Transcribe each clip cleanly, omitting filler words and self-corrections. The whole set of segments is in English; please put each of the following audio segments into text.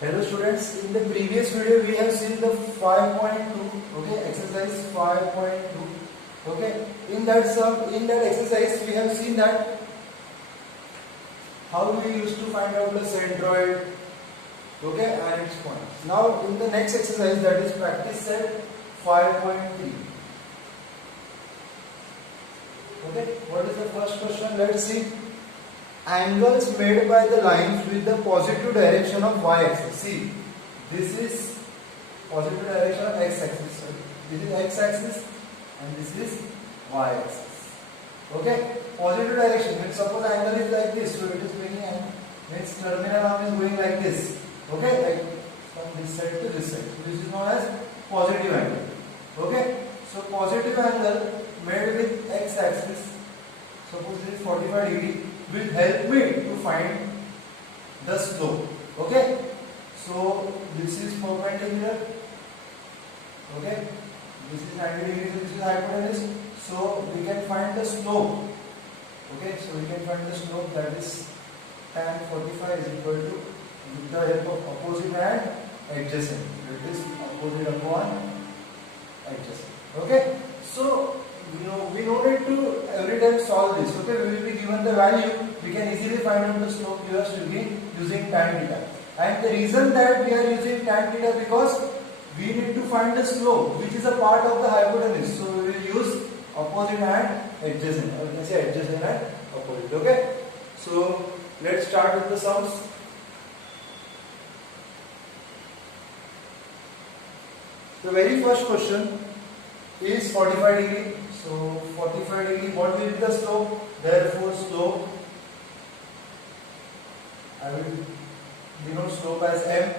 Hello students, in the previous video we have seen the 5.2, okay, exercise 5.2, okay. In that exercise we have seen that how we used to find out the centroid, okay, and its points. Now in the next exercise, that is practice set 5.3. Okay, what is the first question? Let's see. Angles made by the lines with the positive direction of y-axis. See, this is positive direction of x-axis. So this is x-axis and this is y-axis. Okay, positive direction means suppose angle is like this, so it is making means terminal arm is going like this. Okay, like from this side to this side. So this is known as positive angle. Okay, so positive angle made with x-axis. Suppose this is 45 degree. Will help me to find the slope. Okay, so this is perpendicular. Okay, this is 90 degrees, this is hypotenuse. So we can find the slope. Okay, so we can find the slope, that is tan 45 is equal to, with the help of opposite and adjacent, that is opposite upon adjacent. Okay, so we don't need to every time solve this. Okay, we will be given the value, we can easily find out the slope here should be using tan theta. And the reason that we are using tan theta because we need to find the slope which is a part of the hypotenuse. So we will use opposite and adjacent. Or we can say adjacent and opposite. Okay, so let's start with the sums. The very first question is 45 degree. So 45 degree, what will be the slope? Therefore slope, I will denote slope as m,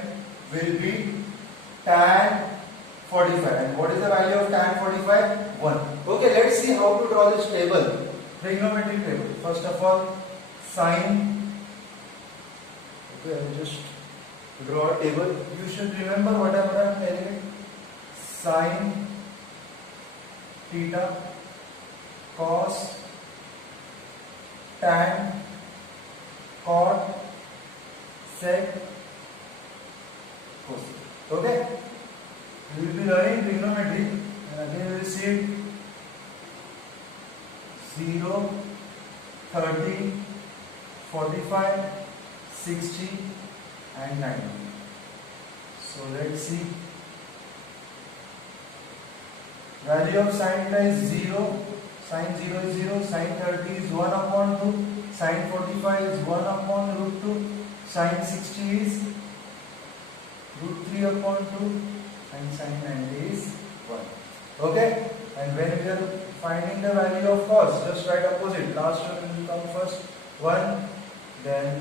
will be tan 45. And what is the value of tan 45? 1. Okay, let's see how to draw this table, trigonometric table. First of all, sine. Okay, I will just draw a table. You should remember whatever I am telling you. Sine theta, cos, tan, cot, sec, cosec. Okay, we will be learning trigonometry, and again we will see 0, 30, 45, 60 and 90. So let's see. Value of sin theta is 0, sin 0 is 0, sin 30 is 1 upon 2, sin 45 is 1 upon root 2, sin 60 is root 3 upon 2, and sin 90 is 1. Okay, and when we are finding the value of cos, just write opposite. Last one will come first, 1, then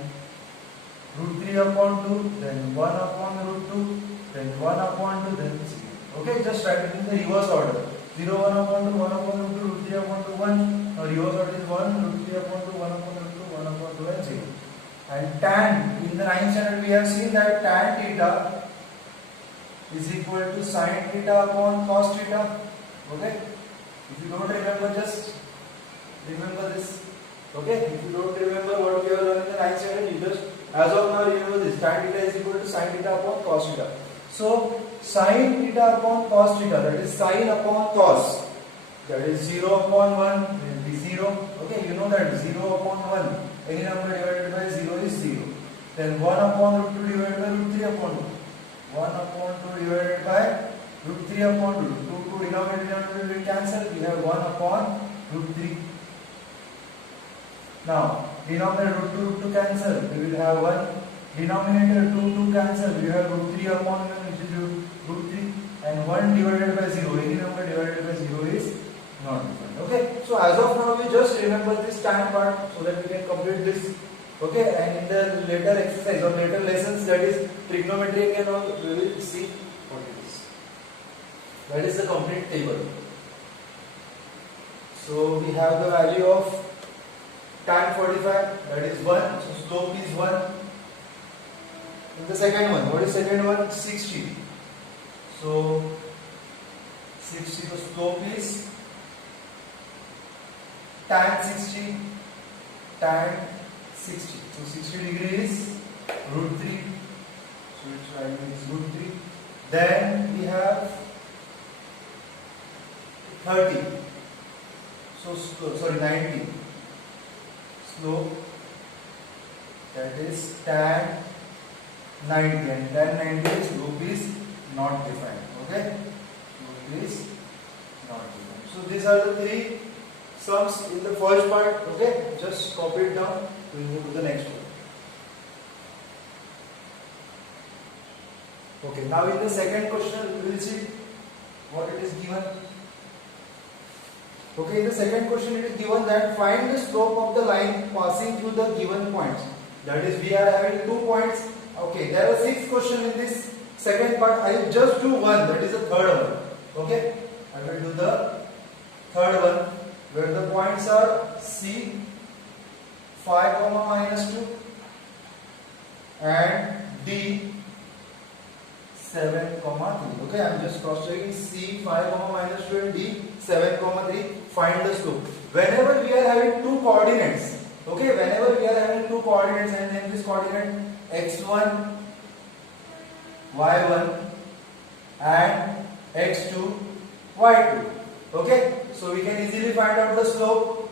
root 3 upon 2, then 1 upon root 2, then 1 upon 2, then 0. Okay, just write it in the reverse order. 0, 1 upon 2, 1 upon root 2, root 3 upon 2, 1. Now reverse order is 1, root 3 upon 2, 1 upon root 2, 1 upon 2 and 0. And tan, in the 9th standard we have seen that tan theta is equal to sin theta upon cos theta. Okay, if you don't remember, just remember this. Okay, if you don't remember what we have learned in the 9th standard, you just as of now remember this. Tan theta is equal to sin theta upon cos theta. So sin theta upon cos theta, that is sin upon cos, that is 0 upon 1 will be 0. Okay, you know that 0 upon 1, any number divided by 0 is 0. Then 1 upon root 2 divided by root 3 upon 2. 1 upon 2 divided by root 3 upon 2. 2 denominator will cancel, we have 1 upon root 3. Now, denominator root 2 cancel, we will have 1. Denominator 2 cancel, we have root 3 upon 1, which is root 3, and 1 divided by 0, any number divided by 0 is not different. Okay, so as of now we just remember this tan part so that we can complete this. Okay, and in the later exercise or later lessons, that is trigonometry and all, we will see what it is. That is the complete table. So we have the value of tan 45, that is 1, so slope is 1. In the second one, what is second one? 60. So 60, the slope is tan 60, tan 60. So 60 degree is root 3. So it's root 3. Then we have 30. So sorry, 90. Slope, that is tan 90, and tan 90 is loop is not defined. Okay, loop is not defined. So these are the three sums in the first part. Okay, just copy it down. We will move to the next one. Okay, now in the second question we will see what it is given. Okay, in the second question it is given that find the slope of the line passing through the given points. That is, we are having 2 points. Okay, there are 6 questions in this second part. I will just do one, that is the third one. Okay, I will do the third one where the points are C 5, minus 2 and D 7, 3. Okay, I am just cross checking C 5, minus 2 and D 7, 3. Find the slope. Whenever we are having two coordinates, okay, whenever we are having two coordinates and then this coordinate x1, y1 and x2, y2. Okay, so we can easily find out the slope.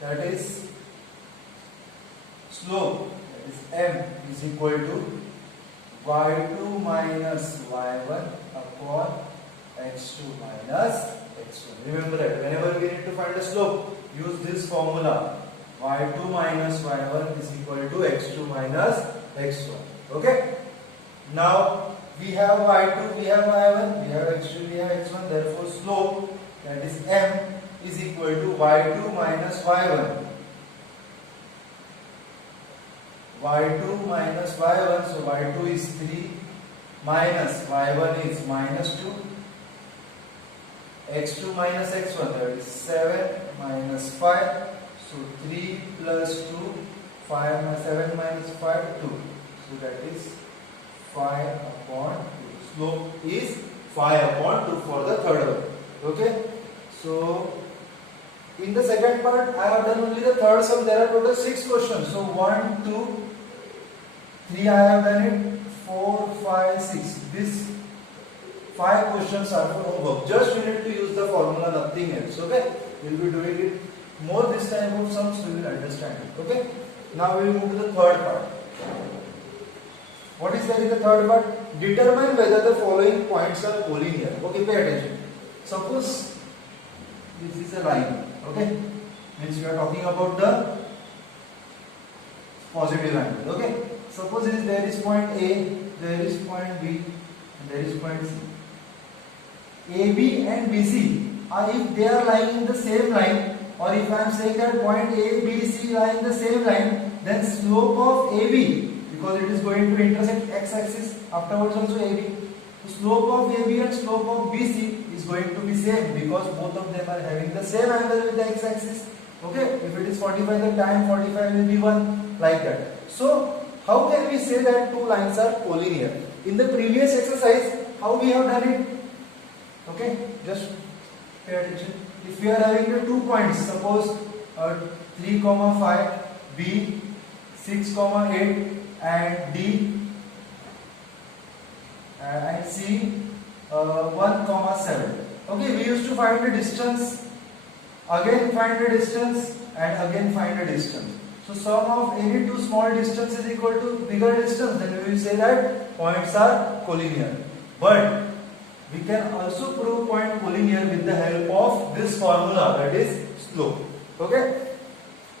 That is slope, that is m is equal to y2 minus y1 upon x2 minus x1. Remember that whenever we need to find the slope, use this formula. y2 minus y1 is equal to x2 minus x1. Okay. Now we have y2, we have y1, we have x2, we have x1. Therefore, slope, that is m, is equal to y2 minus y1. y2 minus y1, so y2 is 3 minus y1 is minus 2, x2 minus x1, that is 7 minus 5, so 3 plus 2, 5 minus 7 minus 5, 2, so that is 5 upon 2. Slope is 5 upon 2 for the third one. Okay, so in the second part I have done only the third sum. There are total 6 questions, so 1, 2, 3 I have done it, 4, 5, 6. These 5 questions are for homework. Just you need to use the formula, nothing else. Okay, we will be doing it more this time of sums, we will understand it. Okay, now we will move to the third part. What is there in the third part? Determine whether the following points are collinear. Okay, pay attention. Suppose this is a line. Okay, means we are talking about the positive angle. Okay, suppose there is point A, there is point B, and there is point C. AB and BC are, if they are lying in the same line, or if I am saying that point A, B, C lie in the same line, then slope of AB, because it is going to intersect x-axis, afterwards also AB. The slope of AB and slope of BC is going to be same because both of them are having the same angle with the x-axis. Okay, if it is 45, the tan 45 will be 1, like that. So, how can we say that two lines are collinear? In the previous exercise, how we have done it? Okay, just pay attention. If we are having the 2 points, suppose 3, 5, B, 6, 8, and D, and C, 1, 7. Okay, we used to find the distance, again find the distance, and again find the distance. So sum of any two small distance is equal to bigger distance. Then we will say that points are collinear. But we can also prove point collinear with the help of this formula, that is slope. Okay.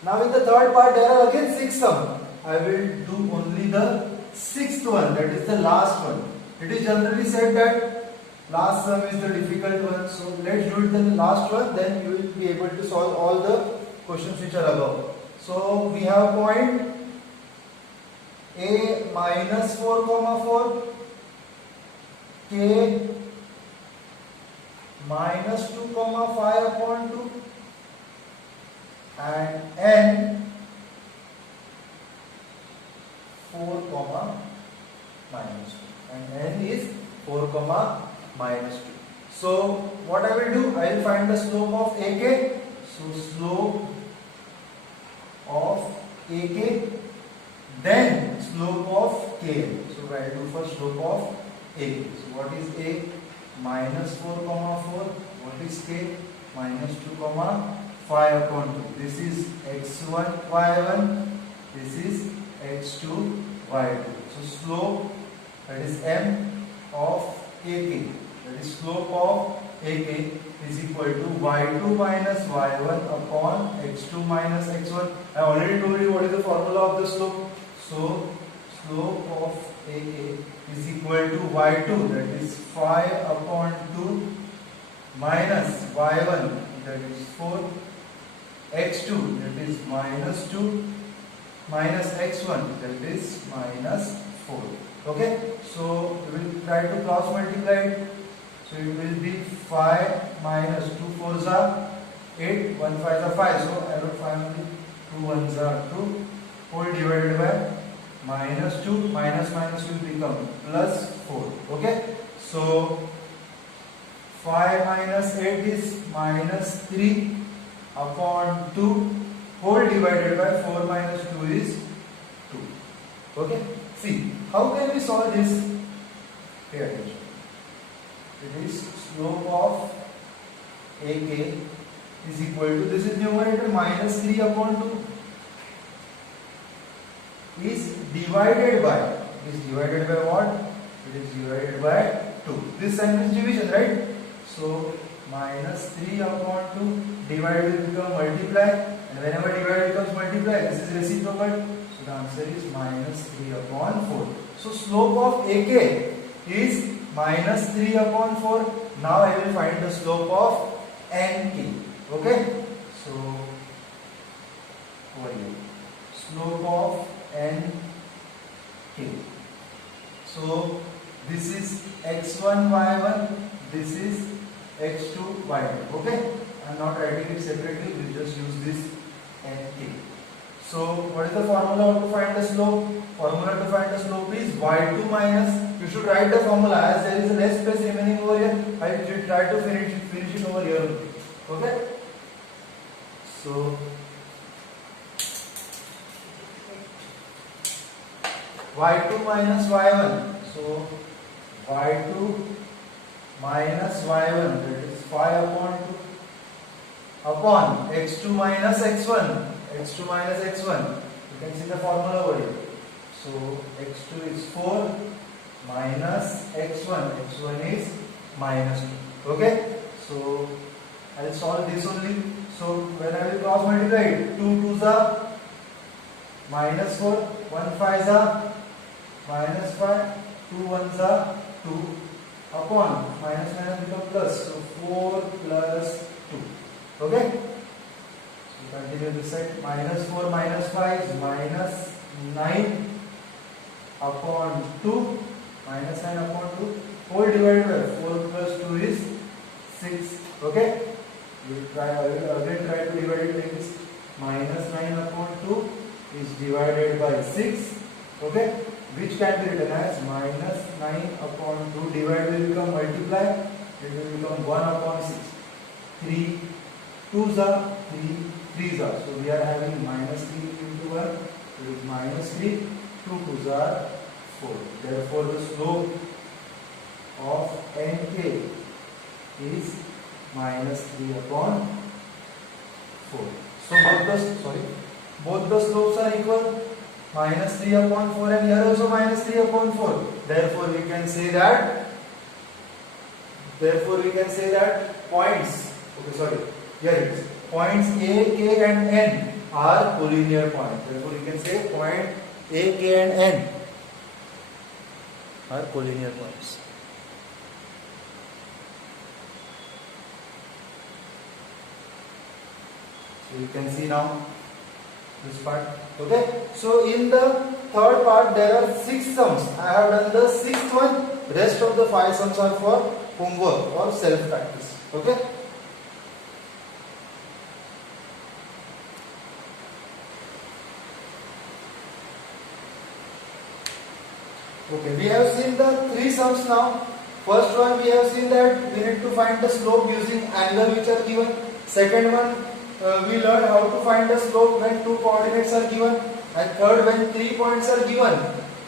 Now in the third part there are again 6 sums. I will do only the 6th one, that is the last one. It is generally said that last sum is the difficult one. So let's do it the last one, then you will be able to solve all the questions which are above. So we have point A minus 4, 4, K minus 2, 5 upon 2, and N 4, minus 2, and N is 4, minus 2. So what I will do, I will find the slope of AK. So slope of AK, then slope of KL. So I will do first slope of A. So what is A? Minus 4 comma 4. What is K? Minus 2 comma 5 upon 2. This is x1 y1. This is x2 y2. So slope, that is m of AK, that is slope of AK is equal to y2 minus y1 upon x2 minus x1. I already told you what is the formula of the slope. So slope of AK is equal to y2, that is 5 upon 2 minus y1, that is 4, x2, that is minus 2, minus x1, that is minus 4. Okay, so we will try to cross multiply it. So it will be 5 minus 2 4s are 8, 1 5s are 5. So I wrote 5 only. 2 1s are 2, whole divided by minus 2, minus minus will become plus 4. Okay, so 5 minus 8 is minus 3 upon 2, whole divided by 4 minus 2 is 2. Okay, see, how can we solve this? Pay attention. It is slope of AK is equal to, this is numerator, minus 3 upon 2 is divided by, what? It is divided by 2. This sign is division, right? So minus 3 upon 2 divided will become multiply, and whenever divided becomes multiply, this is reciprocal. So the answer is minus 3 upon 4. So slope of AK is minus 3 upon 4. Now I will find the slope of NK. Okay, so over here, slope of NK. So this is x1 y1, this is x2 y2. Okay, I am not writing it separately, we just use this NK. So what is the formula to find the slope? Formula to find the slope is y2 minus, you should write the formula, as there is less space remaining over here, I will try to finish it over here. Okay, so y2 minus y1, so y2 minus y1, that is 5 upon 2 upon x2 minus x1, x2 minus x1, you can see the formula over here. So x2 is 4 minus x1, x1 is minus 2. Okay, so I will solve this only. So when I will cross multiply it, 2 2s are minus 4, 1 5s are minus 5, 2 1s are 2 upon minus minus become plus. So 4 plus 2. Okay. So continue this side. Minus 4 minus 5 is minus 9 upon 2. Minus 9 upon 2. Whole divided by 4 plus 2 is 6. Okay. We will again try to divide it like this. Minus 9 upon 2 is divided by 6. Okay. Which can be written as minus 9 upon 2 divided will become multiply. It will become 1 upon 6. 3 2s are 3 3s are. So we are having minus 3 into 1. It is minus 3. 2 2s are 4. Therefore the slope of NK is minus 3 upon 4. So both the slopes are equal. Minus 3 upon 4 and here also minus 3 upon 4. Therefore we can say that points, here it is, points A, K and N are collinear points. Therefore we can say point A, K and N are collinear points. So you can see now this part. Okay, so in the third part there are 6 sums. I have done the 6th one. Rest of the 5 sums are for homework or self practice. Okay. Okay, we have seen the 3 sums now. First one we have seen that we need to find the slope using angle which are given. Second one we learned how to find the slope when 2 coordinates are given. And third, when 3 points are given,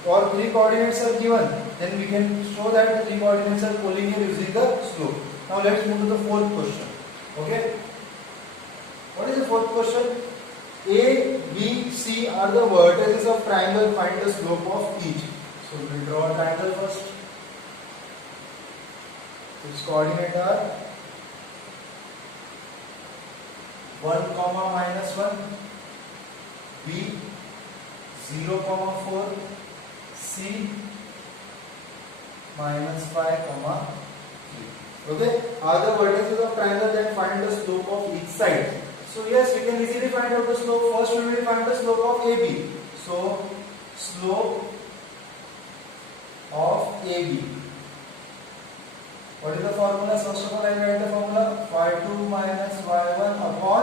or 3 coordinates are given, then we can show that the 3 coordinates are collinear using the slope. Now let's move to the fourth question. Okay, what is the fourth question? A, B, C are the vertices of triangle. Find the slope of each. So we will draw a triangle first. Its coordinates are 1, -1, B 0, 4, C -5, 3. Okay, are the vertices of triangle, then find the slope of each side. So yes, we can easily find out the slope. First we will find the slope of AB. So slope of AB. What is the formula? First of all, I will write the formula: y2 minus y1 upon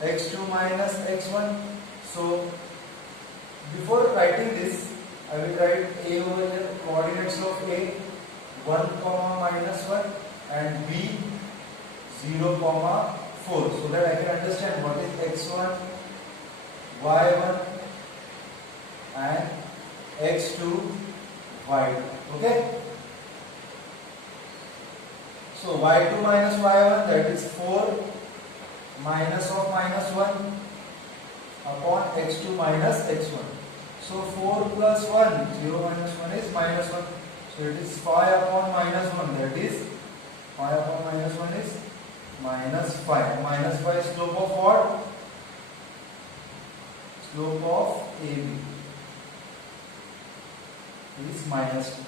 x2 minus x1. So before writing this, I will write A over here, coordinates of A 1, -1 and B 0, 4, so that I can understand what is x1, y1 and x2, y2. Okay. So y2 minus y1, that is 4 minus of -1 upon x2 minus x1. So 4 plus 1, 0 minus 1 is -1. So it is 5 upon -1, that is 5 upon -1 is -5. -5 slope of what? Slope of AB is -2.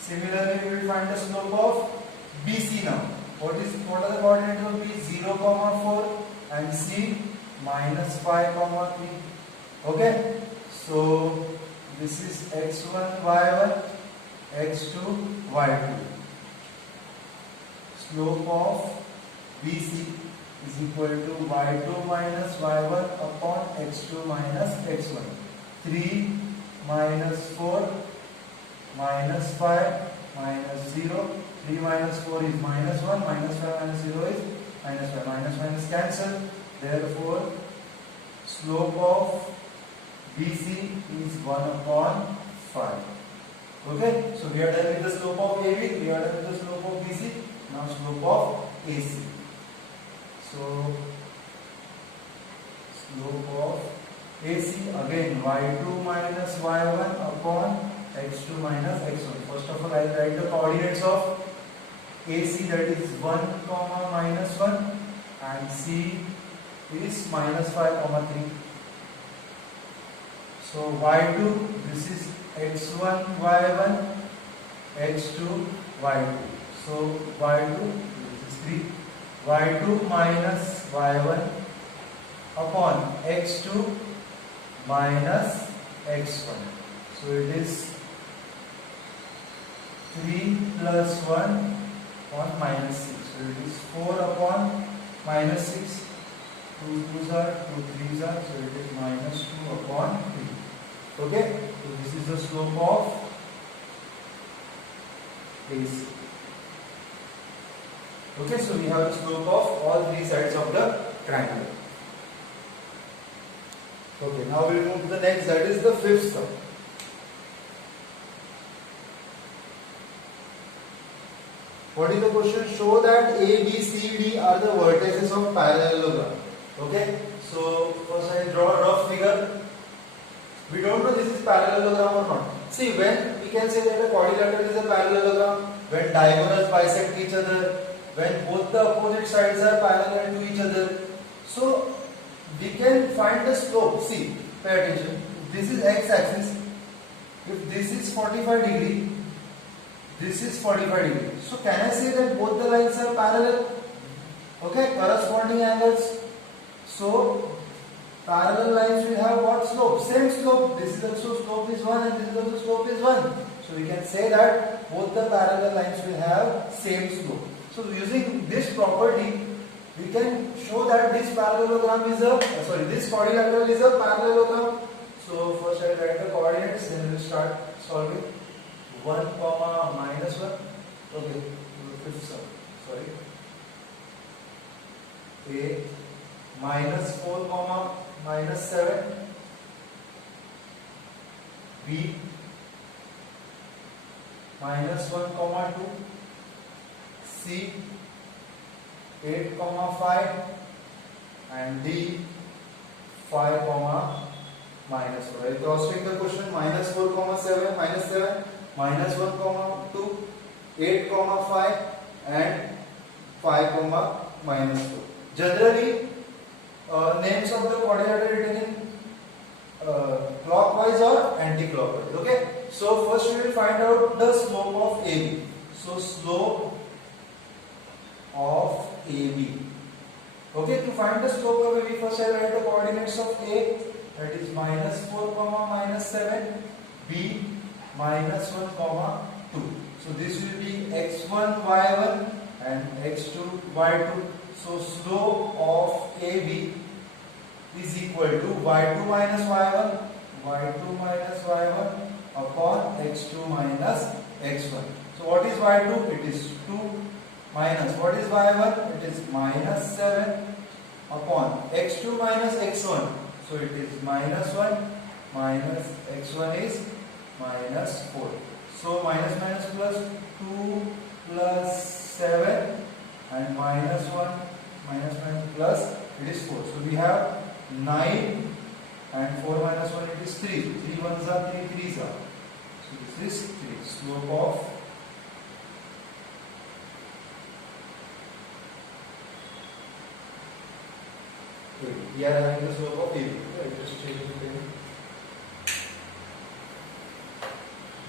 Similarly, we will find the slope of BC now. What are the coordinates of B? 0, 4 and C -5, 3. Okay. So this is x1, y1, x2, y2. Slope of BC is equal to y2 minus y1 upon x2 minus x1. 3 minus 4 minus 5 minus 0. 3 minus 4 is -1, minus 5 minus 0 is -5. Minus minus cancel. Therefore, slope of BC is 1 upon 5. Okay, so we are done with the slope of AB, we are done with the slope of BC. Now slope of AC. So slope of AC again y2 minus y1 upon x2 minus x1. First of all, I will write the coordinates of AC, that is 1, -1 and C is -5, 3. So y2, this is x1, y1, x2, y2. So y2, this is 3. y2 minus y1 upon x2 minus x1. So it is 3 plus 1 upon -6. So it is 4 upon -6. 2 2s are, 2 3s are, so it is -2 upon 3. Okay, so this is the slope of AC. Okay, so we have the slope of all three sides of the triangle. Okay, now we will move to the next, that is the fifth sum. What is the question? Show that A, B, C, D are the vertices of parallelogram. Okay, so first I draw a rough figure. We don't know this is parallelogram or not. See, when we can say that a quadrilateral is a parallelogram, when diagonals bisect each other, when both the opposite sides are parallel to each other. So we can find the slope. See, pay attention. This is x-axis. If this is 45 degree, this is 45 degree. So can I say that both the lines are parallel? Okay, corresponding angles. So parallel lines will have what slope? Same slope. This is also slope is 1 and this is also slope is 1. So we can say that both the parallel lines will have same slope. So using this property, we can show that this parallelogram is a this quadrilateral is a parallelogram. So first I will write the coordinates, then we will start solving. 1, -1. Okay, fifth sum. Sorry. A -4, -7. B minus 1 comma 2, C 8 comma 5, and D 5 comma minus 4. I will cross check the question. Minus 4 comma 7, minus 7, minus 1 comma 2, 8 comma 5, and 5 comma minus 4. Generally, names of the coordinate are written in clockwise or anti-clockwise. Okay. So first we will find out the slope of AB. So slope of AB. Okay. To find the slope of AB, first I write the coordinates of A. That is minus 4 comma minus 7. B minus 1 comma 2. So this will be x1 y1 and x2 y2. So slope of AB is equal to y2 minus y1, y2 minus y1 upon x2 minus x1. So what is y2? It is 2 minus what is y1? It is minus 7 upon x2 minus x1. So it is minus 1 minus x1 is minus 4. So minus minus plus 2 plus 7 and minus 1 minus 1 plus it is 4. So we have 9 and 4 minus 1 it is 3. 3 ones are 3 threes are. So this is 3. Slope of AB. We are having the slope of AB. I just change the pen.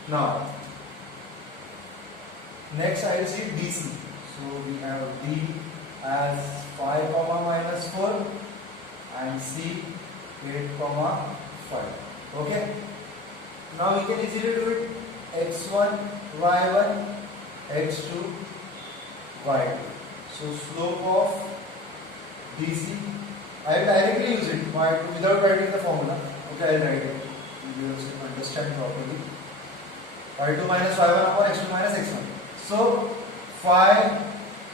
Now, next I will see DC. So we have D as 5 comma minus 4 and C 8 comma 5. Okay. Now we can easily do it. X1 y1 x2 y2. So slope of DC, I will directly use it without writing the formula. Okay, I will write it. You will understand properly. y2 minus y1 upon x2 minus x1. So 5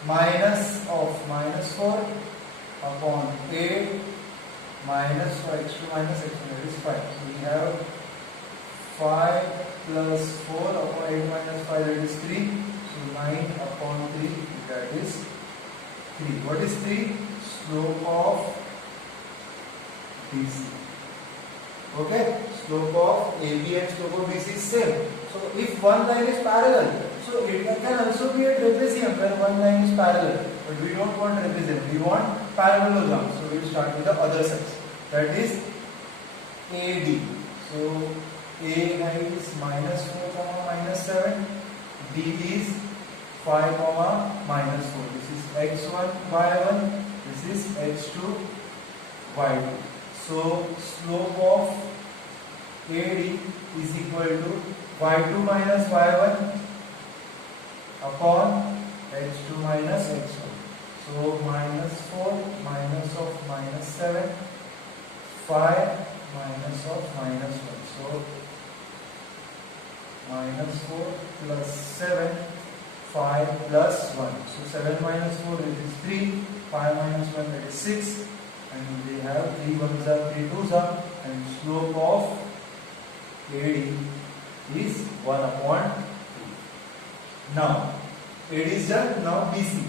minus of minus 4 upon 8 minus x2 minus x1, that is 5. So we have 5 plus 4 upon 8 minus 5, that is 3. So 9 upon 3, that is 3. What is 3? Slope of BC. Okay, slope of AB and slope of BC is same. So if one line is parallel, so it can also be a trapezium where one line is parallel. But we don't want trapezium, we want parallelogram. So we will start with the other side. That is AD. So A height is minus 4 comma minus 7. D is 5 comma minus 4. This is x1 y1. This is x2 y2. So slope of AD is equal to y2 minus y1 upon x2 minus x1. So minus 4 minus of minus 7, 5 minus of minus 1. So minus 4 plus 7, 5 plus 1. So 7 minus 4 it is 3, 5 minus 1 that is 6. And we have 3 ones are 3 twos are, and slope of AD is 1 upon 2. Now AD is done. Now BC.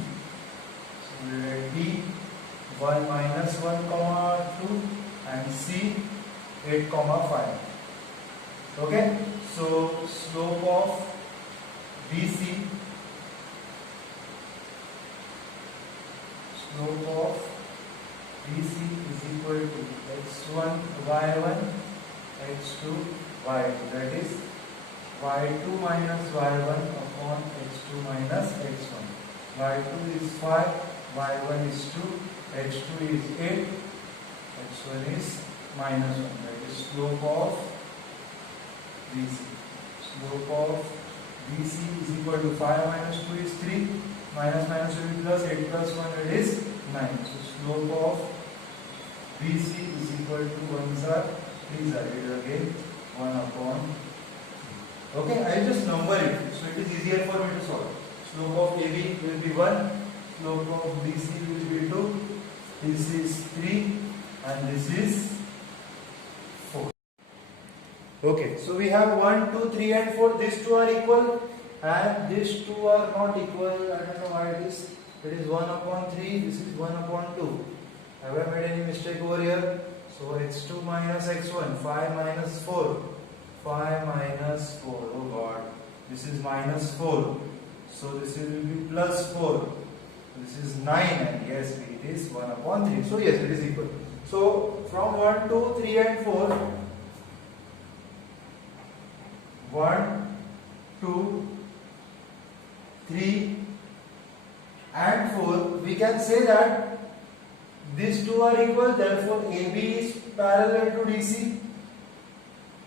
So we write B 1 minus 1 comma 2 and C 8 comma 5. Okay. So slope of BC, slope of BC is equal to x1 y1 x2 y2, that is y2 minus y1 upon x2 minus x1. y2 is 5, y1 is 2, x2 is 8, x1 is minus 1. That is slope of BC. Slope of BC is equal to 5 minus 2 is 3, minus minus 2 is plus, 8 plus 1 it is 9. So slope of BC is equal to 1s are 3s are, it is again 1 upon 3. Okay, I will just number it so it is easier for me to solve. Slope of AB will be 1, slope of BC will be 2, this is 3 and this is 4. Okay, so we have 1, 2, 3 and 4, these two are equal. and these two are not equal. I don't know why it is. It is 1 upon 3. This is 1 upon 2. Have I made any mistake over here? So x2 minus x1, 5 minus 4. 5 minus 4. Oh God. This is minus 4. So this will be plus 4. This is 9, and yes, it is 1 upon 3. So yes, it is equal. So from 1, 2, 3 and 4. 1, 2, 3 and 4, we can say that these two are equal, therefore AB is parallel to DC.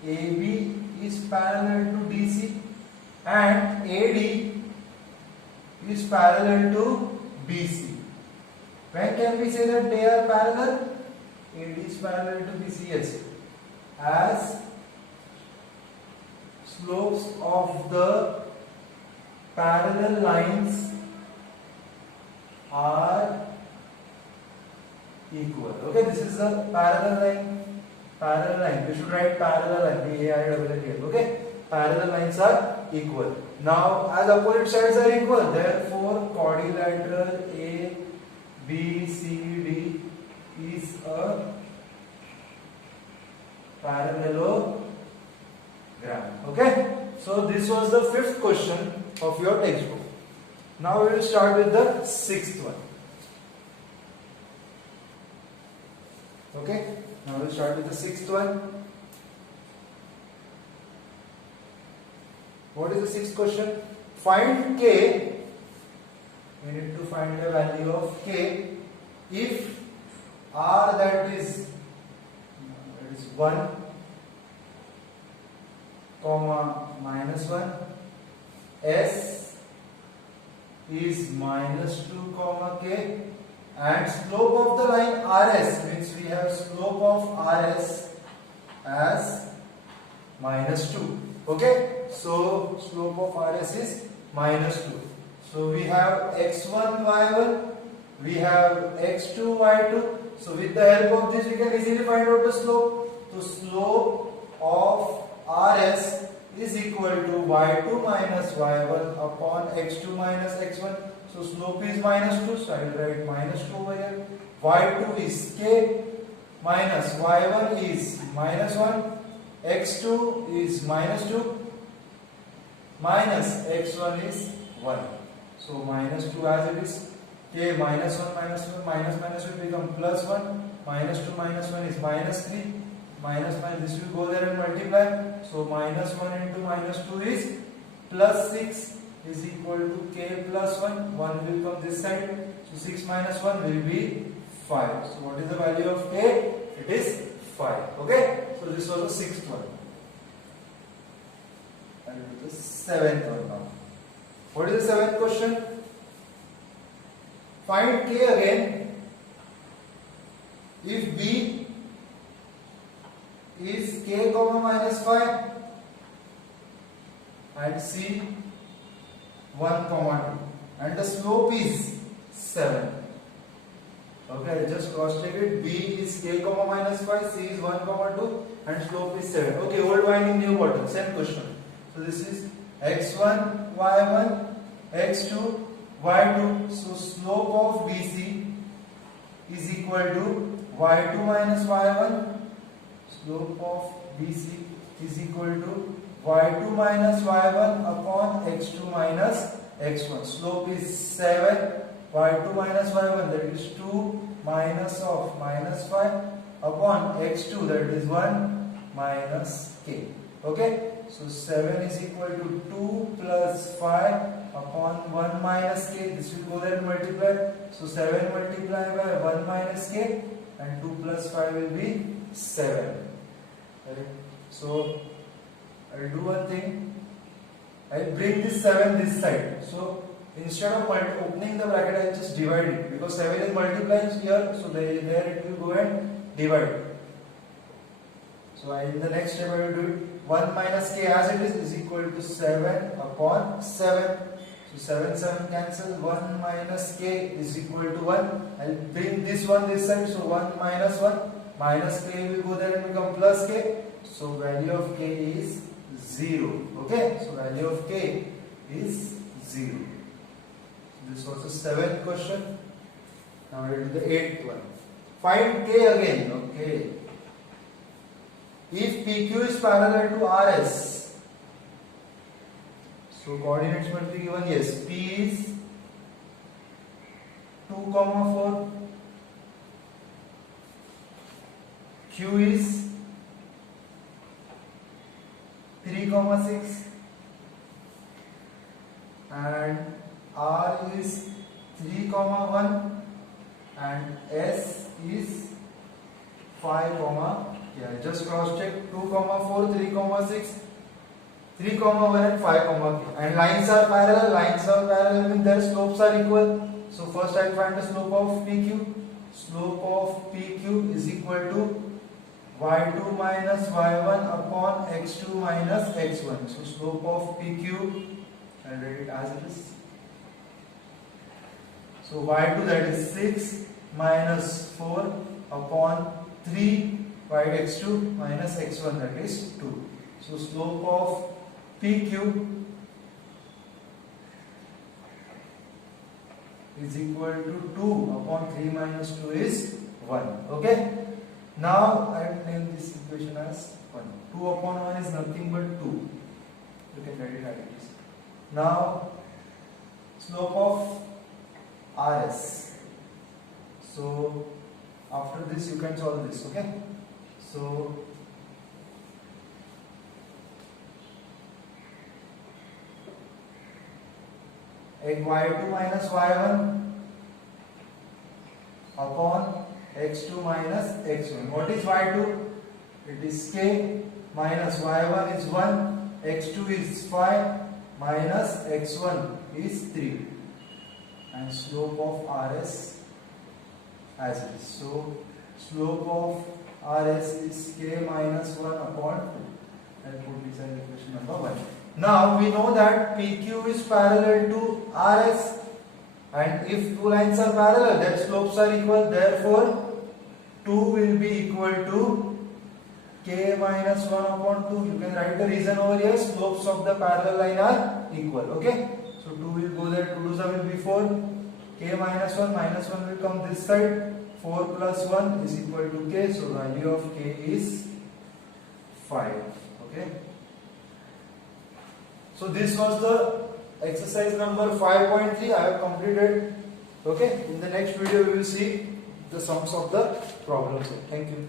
AB is parallel to DC and AD is parallel to BC. When can we say that they are parallel? AD is parallel to BC, yes. As slopes of the parallel lines are equal. Okay, this is the parallel line. Parallel line. We should write parallel line. P-A-I-L-L-E-L. Okay, parallel lines are equal. Now, as opposite sides are equal, therefore quadrilateral A, B, C, D is a parallelogram. Okay, so this was the 5th question of your textbook. Now we will start with the 6th one. Okay, now we'll start with the 6th one. What is the 6th question? Find K. We need to find the value of K if R, that is 1, comma minus 1, S is minus 2 comma K, and slope of the line RS, means we have slope of RS as minus 2. Okay, so slope of RS is minus 2. So we have x1 y1, we have x2 y2. So with the help of this we can easily find out the slope. So slope of RS is equal to y2 minus y1 upon x2 minus x1. So slope is minus 2, so I will write minus 2 over here. y2 is k minus y1 is minus 1, x2 is minus 2 minus x1 is 1. So minus 2 as it is. K minus 1 minus minus will become plus 1. Minus 2 minus 1 is minus 3. Minus this will go there and multiply. So minus 1 into minus 2 is plus 6 is equal to K plus 1. 1 will come this side. So 6 minus 1 will be 5. So what is the value of K? It is 5. Okay. So this was the 6th one. And the 7th one now. What is the 7th question? Find K again if B is K comma minus 5 and C 1 comma 2 and the slope is 7. Okay, just cross check it. B is K comma minus 5, C is 1 comma 2 and slope is 7. Okay, old winding new bottle, same question. So this is x1 y1 x2 y2. So slope of BC is equal to y2 minus y1. Slope of BC is equal to y2 minus y1 upon x2 minus x1. Slope is 7. y2 minus y1, that is 2 minus of minus 5 upon x2, that is 1 minus k. Okay, so 7 is equal to 2 plus 5 upon 1 minus k. This will go there and multiply. So 7 multiplied by 1 minus k and 2 plus 5 will be 7. Right? So I'll do one thing. I'll bring this 7 this side. So instead of opening the bracket, I'll just divide it because 7 is multiplying here. So there it will go and divide. So in the next step I will do it. 1 minus k as it is equal to 7 upon 7. So 7 cancel. 1 minus k is equal to 1. I'll bring this one this side. So 1 minus 1. Minus k will go there and become plus k. So value of k is 0. Okay. So value of k is 0. This was the 7th question. Now we will do the 8th one. Find K again. Okay. If PQ is parallel to RS, so coordinates must be given. Yes, P is 2, 4. Q is 3, 6. And R is 3, 1. And S is 5, just cross check. 2, 4, 3, 6, 3, 1 and 5, k. And lines are parallel. Lines are parallel means their slopes are equal. So first I will find the slope of PQ. Slope of PQ is equal to y2 minus y1 upon x2 minus x1. So slope of PQ, I will write it as it is. So y2, that is 6 minus 4 upon 3 y x2 minus x1, that is 2. So slope of PQ is equal to 2 upon 3 minus 2 is 1. Okay. Now I will name this equation as 1. 2 upon 1 is nothing but 2. You can write it as it is. Now slope of RS. So after this you can solve this. Okay. So y2 minus y1 upon x2 minus x1. What is y2? It is k, minus y1 is 1, x2 is 5, minus x1 is 3. And slope of RS as it is. So slope of RS is k minus 1 upon 2. I put this as equation number 1. Now we know that PQ is parallel to RS, and if two lines are parallel, their slopes are equal. Therefore 2 will be equal to k minus 1 upon 2. You can write the reason over here. Slopes of the parallel line are equal. Okay. So 2 will go there. 2 to 7 will be 4. K minus 1 will come this side. 4 plus 1 is equal to k. So value of k is 5. Okay. So this was the exercise number 5.3. I have completed. Okay. In the next video we will see the sums of the problems. Thank you.